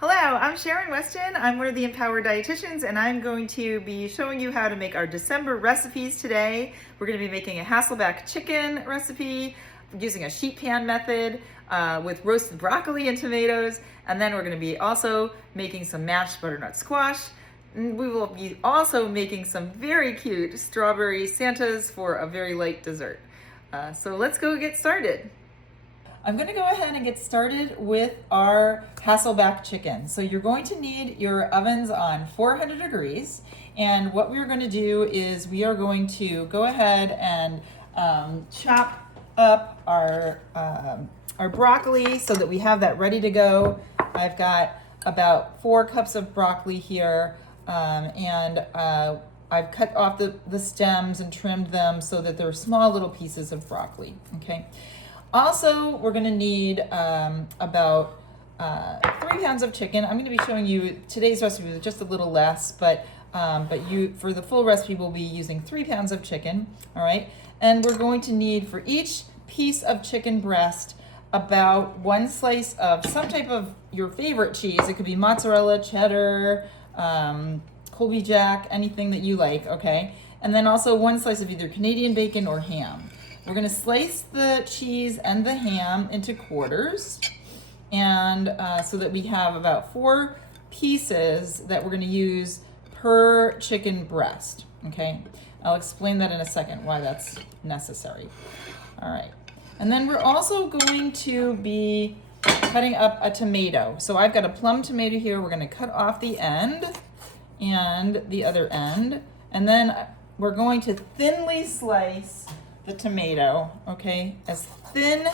Hello, I'm Sharon Weston. I'm one of the Empowered Dietitians, and I'm going to be showing you how to make our December recipes today. We're going to be making a Hasselback chicken recipe using a sheet pan method with roasted broccoli and tomatoes, and then we're going to be also making some mashed butternut squash. And we will be also making some very cute strawberry Santas for a very light dessert. So let's go get started. I'm going to go ahead and get started with our Hasselback chicken. So you're going to need your ovens on 400 degrees, and what we're going to do is we are going to go ahead and chop up our broccoli so that we have that ready to go. I've got about 4 cups of broccoli here, and I've cut off the stems and trimmed them so that they're small little pieces of broccoli, okay? Also, we're going to need about 3 pounds of chicken. I'm going to be showing you today's recipe with just a little less, but you for the full recipe we'll be using 3 pounds of chicken. All right, and we're going to need for each piece of chicken breast about 1 slice of some type of your favorite cheese. It could be mozzarella, cheddar, Colby Jack, anything that you like. Okay, and then also 1 slice of either Canadian bacon or ham. We're going to slice the cheese and the ham into quarters, and so that we have about 4 pieces that we're going to use per chicken breast. Okay, I'll explain that in a second why that's necessary. All right, and then we're also going to be cutting up a tomato. So I've got a plum tomato here. We're going to cut off the end and the other end, and then we're going to thinly slice the tomato, okay? As thin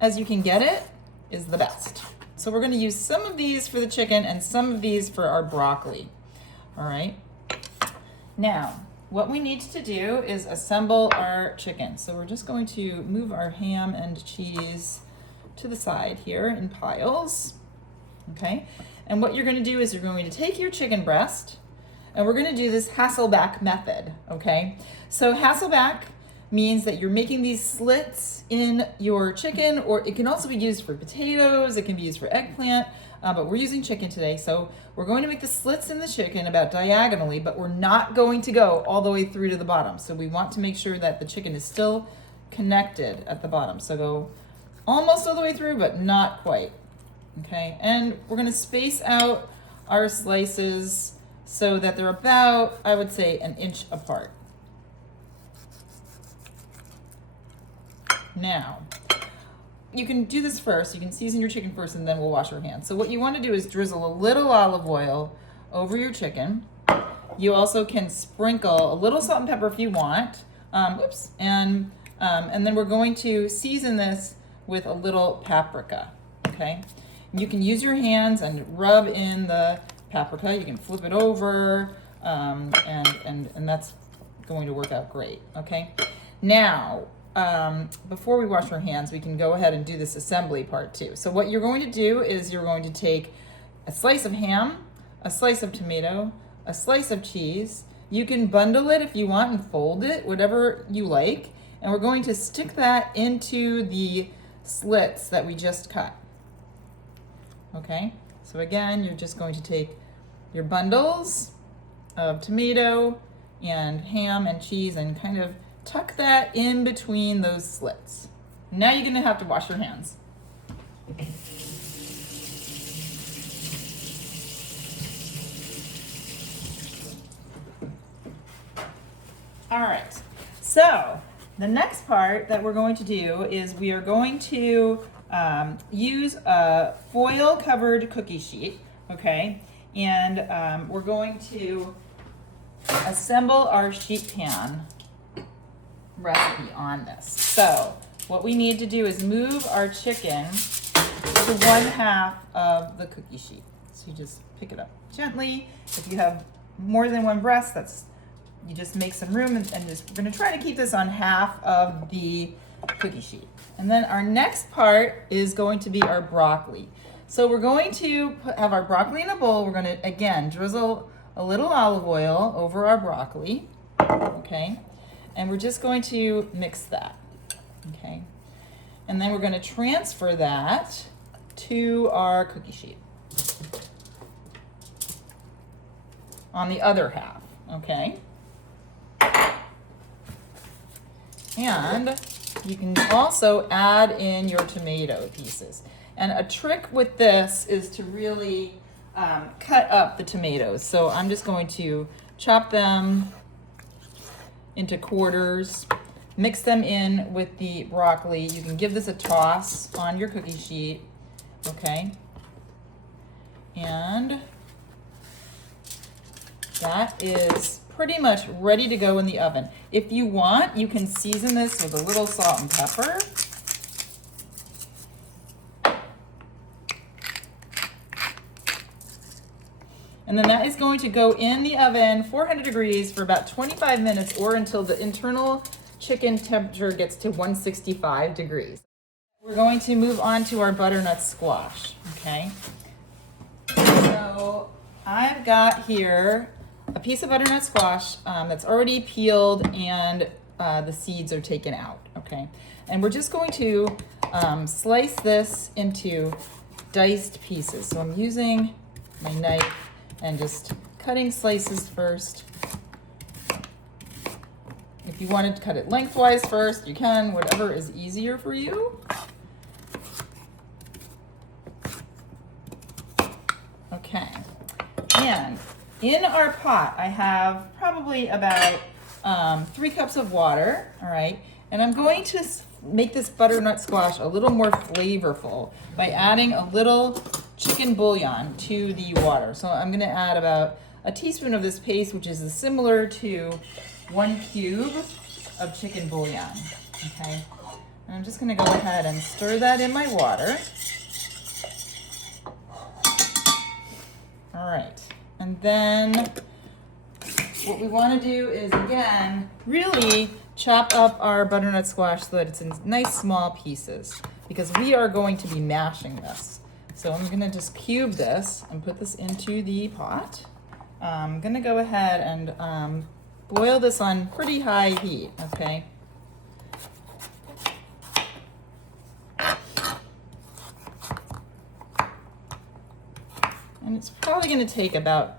as you can get it is the best. So we're going to use some of these for the chicken and some of these for our broccoli. All right. Now, what we need to do is assemble our chicken. So we're just going to move our ham and cheese to the side here in piles. Okay? And what you're going to do is you're going to take your chicken breast, and we're going to do this Hasselback method, okay? So Hasselback means that you're making these slits in your chicken, or it can also be used for potatoes, it can be used for eggplant, but we're using chicken today. So we're going to make the slits in the chicken about diagonally, but we're not going to go all the way through to the bottom. So we want to make sure that the chicken is still connected at the bottom. So go almost all the way through, but not quite, okay? And we're gonna space out our slices so that they're about, I would say, 1 inch apart. Now, you can do this first. You can season your chicken first, and then we'll wash our hands. So what you want to do is drizzle a little olive oil over your chicken. You also can sprinkle a little salt and pepper if you want. And then we're going to season this with a little paprika. Okay, you can use your hands and rub in the paprika. You can flip it over, and that's going to work out great. Okay, now. Before we wash our hands, we can go ahead and do this assembly part too. So what you're going to do is you're going to take a slice of ham, a slice of tomato, a slice of cheese. You can bundle it if you want and fold it, whatever you like. And we're going to stick that into the slits that we just cut. Okay, so again, you're just going to take your bundles of tomato and ham and cheese and kind of tuck that in between those slits. Now you're gonna have to wash your hands. All right, so the next part that we're going to do is we are going to use a foil covered cookie sheet, okay? And we're going to assemble our sheet pan recipe on this. So what we need to do is move our chicken to 1/2 of the cookie sheet. So you just pick it up gently. If you have more than 1 breast, you just make some room, and we're going to try to keep this on 1/2 of the cookie sheet. And then our next part is going to be our broccoli. So we're going to have our broccoli in a bowl. We're going to again drizzle a little olive oil over our broccoli. Okay. And we're just going to mix that, okay? And then we're going to transfer that to our cookie sheet. on the other half, okay? And you can also add in your tomato pieces. And a trick with this is to really cut up the tomatoes. So I'm just going to chop them into quarters, mix them in with the broccoli. You can give this a toss on your cookie sheet, okay? And that is pretty much ready to go in the oven. If you want, you can season this with a little salt and pepper. And then that is going to go in the oven, 400 degrees for about 25 minutes or until the internal chicken temperature gets to 165 degrees. We're going to move on to our butternut squash, okay? So I've got here a piece of butternut squash that's already peeled and the seeds are taken out, okay? And we're just going to slice this into diced pieces. So I'm using my knife and just cutting slices first. If you wanted to cut it lengthwise first, you can, whatever is easier for you. Okay, and in our pot, I have probably about 3 cups of water, all right? And I'm going to make this butternut squash a little more flavorful by adding a little chicken bouillon to the water. So I'm gonna add about a teaspoon of this paste, which is similar to 1 cube of chicken bouillon, okay? And I'm just gonna go ahead and stir that in my water. All right, and then what we wanna do is, again, really chop up our butternut squash so that it's in nice small pieces, because we are going to be mashing this. So I'm gonna just cube this and put this into the pot. I'm gonna go ahead and boil this on pretty high heat, okay? And it's probably gonna take about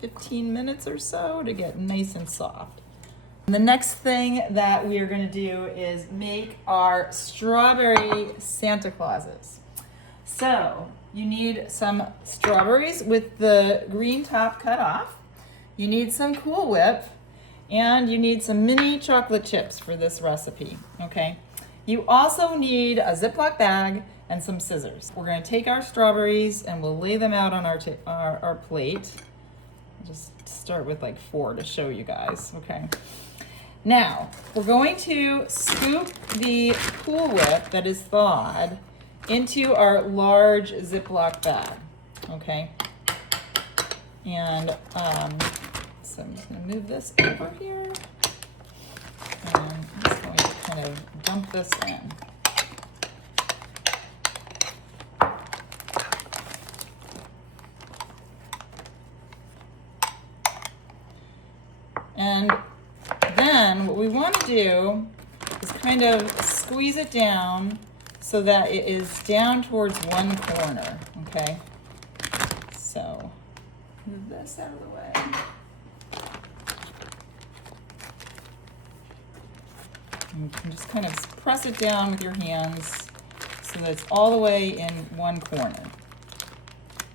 15 minutes or so to get nice and soft. And the next thing that we are gonna do is make our strawberry Santa Clauses. So you need some strawberries with the green top cut off. You need some Cool Whip, and you need some mini chocolate chips for this recipe, okay? You also need a Ziploc bag and some scissors. We're gonna take our strawberries and we'll lay them out on our plate. I'll just start with like 4 to show you guys, okay? Now, we're going to scoop the Cool Whip that is thawed into our large Ziploc bag, okay? And so I'm just gonna move this over here. And I'm just going to kind of dump this in. And then what we want to do is kind of squeeze it down so that it is down towards one corner, okay? So move this out of the way. And you can just kind of press it down with your hands so that it's all the way in one corner,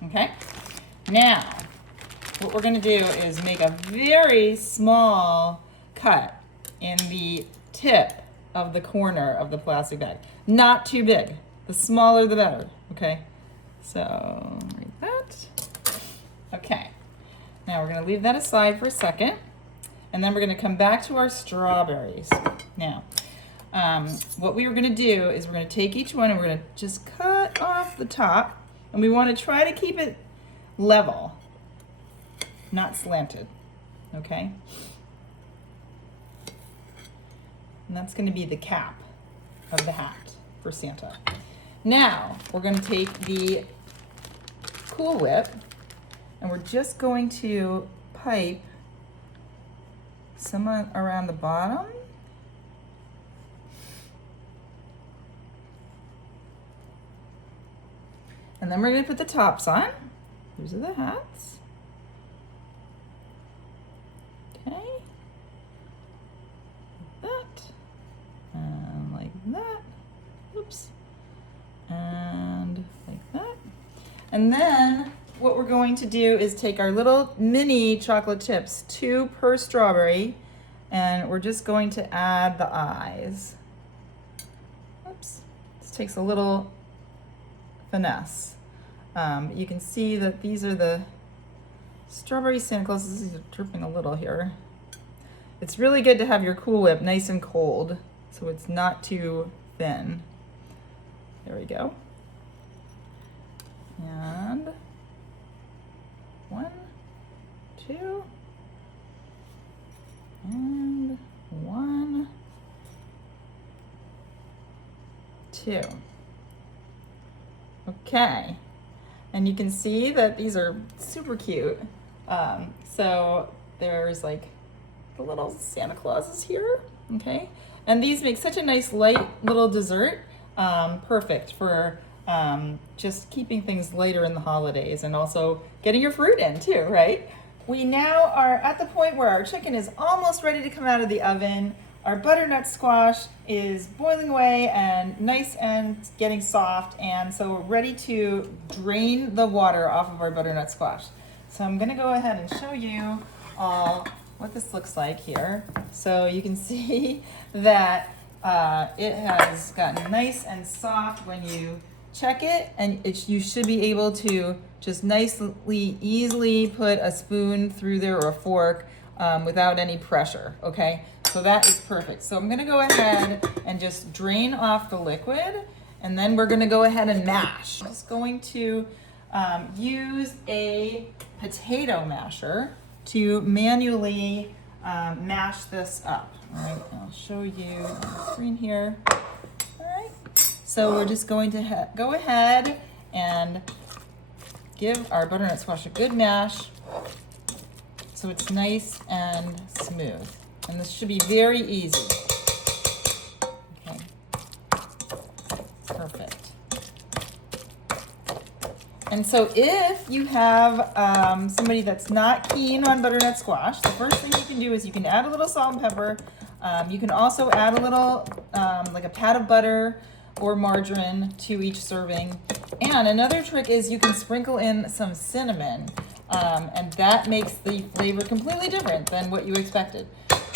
okay? Now, what we're gonna do is make a very small cut in the tip of the corner of the plastic bag. Not too big. The smaller the better, okay? So, like that. Okay. Now we're gonna leave that aside for a second, and then we're gonna come back to our strawberries. Now, what we are gonna do is we're gonna take each one and we're gonna just cut off the top, and we wanna try to keep it level, not slanted, okay? And that's gonna be the cap of the hat for Santa. Now, we're gonna take the Cool Whip and we're just going to pipe some around the bottom. And then we're gonna put the tops on. These are the hats. Oops. And like that. And then what we're going to do is take our little mini chocolate chips, 2 per strawberry, and we're just going to add the eyes. Oops. This takes a little finesse. You can see that these are the strawberry Santa Clauses. These are dripping a little here. It's really good to have your Cool Whip nice and cold so it's not too thin. There we go. And 1, 2, and 1, 2. Okay, and you can see that these are super cute. So there's like the little Santa Clauses here, okay? And these make such a nice light little dessert, perfect for just keeping things lighter in the holidays and also getting your fruit in too, right? We now are at the point where our chicken is almost ready to come out of the oven. Our butternut squash is boiling away and nice and getting soft, and so we're ready to drain the water off of our butternut squash. So I'm gonna go ahead and show you all what this looks like here. So you can see that it has gotten nice and soft when you check it, and you should be able to just nicely, easily put a spoon through there or a fork without any pressure, okay? So that is perfect. So I'm gonna go ahead and just drain off the liquid, and then we're gonna go ahead and mash. I'm just going to use a potato masher to manually mash this up. All right, I'll show you on the screen here. All right, so we're just going to go ahead and give our butternut squash a good mash so it's nice and smooth. And this should be very easy. Okay, perfect. And so if you have somebody that's not keen on butternut squash, the first thing you can do is you can add a little salt and pepper. You can also add a little, like a pat of butter or margarine to each serving. And another trick is you can sprinkle in some cinnamon, and that makes the flavor completely different than what you expected.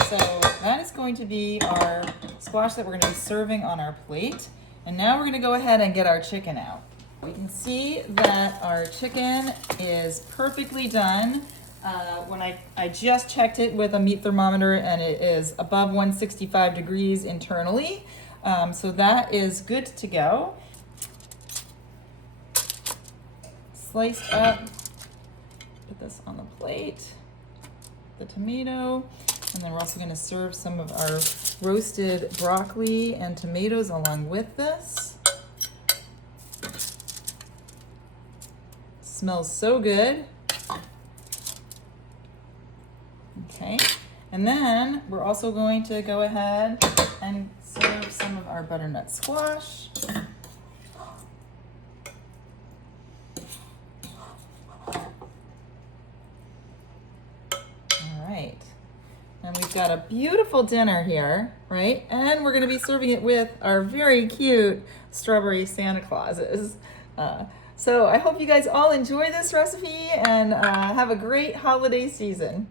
So that is going to be our squash that we're going to be serving on our plate. And now we're going to go ahead and get our chicken out. We can see that our chicken is perfectly done. When I just checked it with a meat thermometer, and it is above 165 degrees internally. So that is good to go. Sliced up, put this on the plate, the tomato, and then we're also going to serve some of our roasted broccoli and tomatoes along with this. Smells so good. Okay, and then we're also going to go ahead and serve some of our butternut squash. All right, and we've got a beautiful dinner here, right? And we're going to be serving it with our very cute strawberry Santa Clauses. So I hope you guys all enjoy this recipe and have a great holiday season.